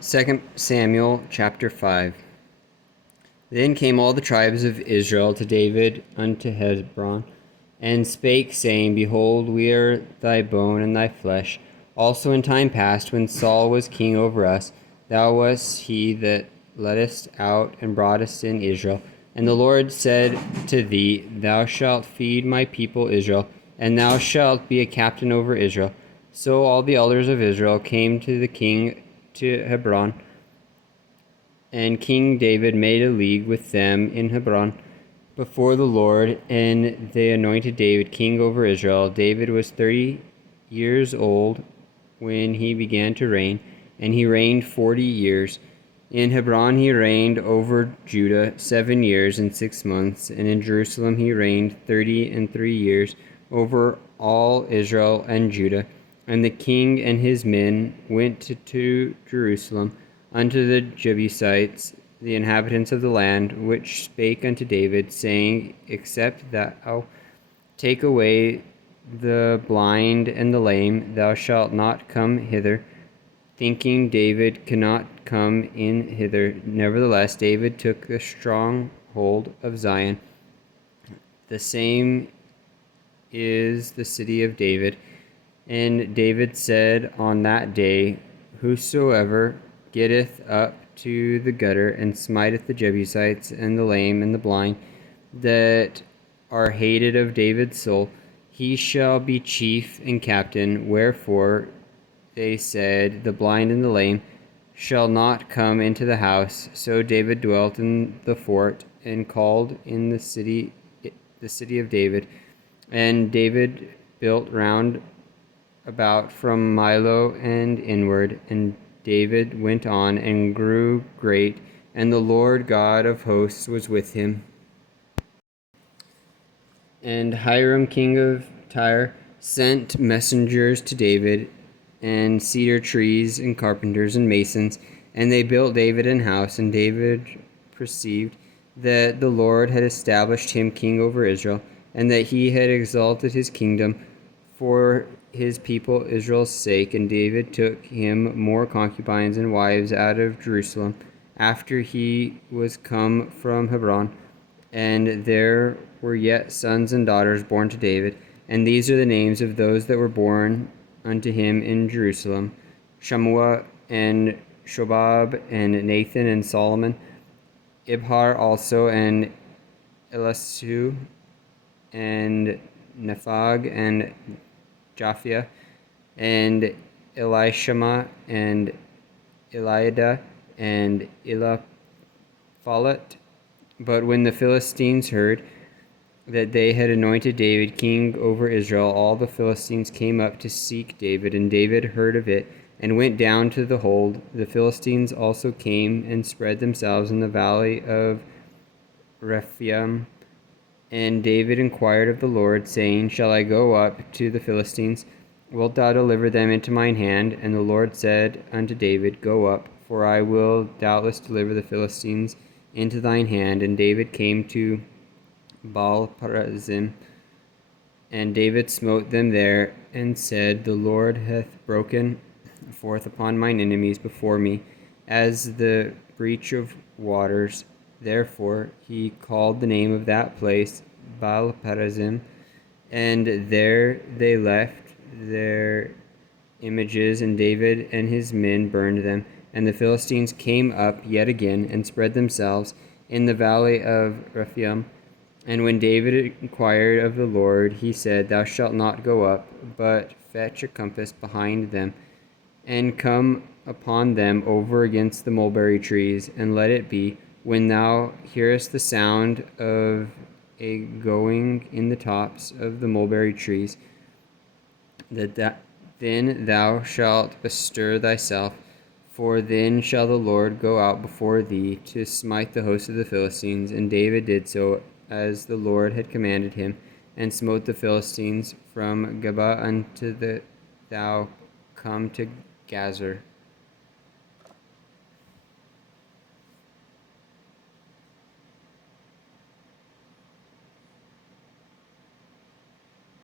2 Samuel chapter 5. Then came all the tribes of Israel to David unto Hebron, and spake, saying, Behold, we are thy bone and thy flesh. Also in time past, when Saul was king over us, thou wast he that leddest out and broughtest in Israel. And the Lord said to thee, Thou shalt feed my people Israel, and thou shalt be a captain over Israel. So all the elders of Israel came to the king to Hebron, and King David made a league with them in Hebron before the Lord, and they anointed David king over Israel. David was 30 years old when he began to reign, and he reigned 40 years. In Hebron he reigned over Judah 7 years and 6 months, and in Jerusalem he reigned 30 and 3 years over all Israel and Judah. And the king and his men went to Jerusalem unto the Jebusites, the inhabitants of the land, which spake unto David, saying, Except thou take away the blind and the lame, thou shalt not come hither. Thinking David cannot come in hither. Nevertheless, David took the stronghold of Zion. The same is the city of David. And David said on that day, Whosoever getteth up to the gutter, and smiteth the Jebusites, and the lame, and the blind, that are hated of David's soul, he shall be chief and captain. Wherefore they said, The blind and the lame shall not come into the house. So David dwelt in the fort, and called in the city of David. And David built round about from Milo and inward, and David went on and grew great, and the Lord God of hosts was with him. And Hiram king of Tyre sent messengers to David, and cedar trees, and carpenters, and masons, and they built David an house. And David perceived that the Lord had established him king over Israel, and that he had exalted his kingdom for his people Israel's sake. And David took him more concubines and wives out of Jerusalem after he was come from Hebron. And there were yet sons and daughters born to David. And these are the names of those that were born unto him in Jerusalem: Shammua, and Shobab, and Nathan, and Solomon, Ibhar also, and Elisu, and Nephag, and Japhia, and Elishama, and Eliada, and Eliphalet. But when the Philistines heard that they had anointed David king over Israel, all the Philistines came up to seek David, and David heard of it, and went down to the hold. The Philistines also came and spread themselves in the valley of Rephaim. And David inquired of the Lord, saying, Shall I go up to the Philistines? Wilt thou deliver them into mine hand? And the Lord said unto David, Go up, for I will doubtless deliver the Philistines into thine hand. And David came to Baal-perazim, and David smote them there, and said, The Lord hath broken forth upon mine enemies before me, as the breach of waters. Therefore he called the name of that place Baal-perazim. And there they left their images, and David and his men burned them. And the Philistines came up yet again, and spread themselves in the valley of Rephaim. And when David inquired of the Lord, he said, Thou shalt not go up, but fetch a compass behind them, and come upon them over against the mulberry trees. And let it be, when thou hearest the sound of a going in the tops of the mulberry trees, then thou shalt bestir thyself, for then shall the Lord go out before thee to smite the host of the Philistines. And David did so as the Lord had commanded him, and smote the Philistines from Geba unto thou come to Gazer.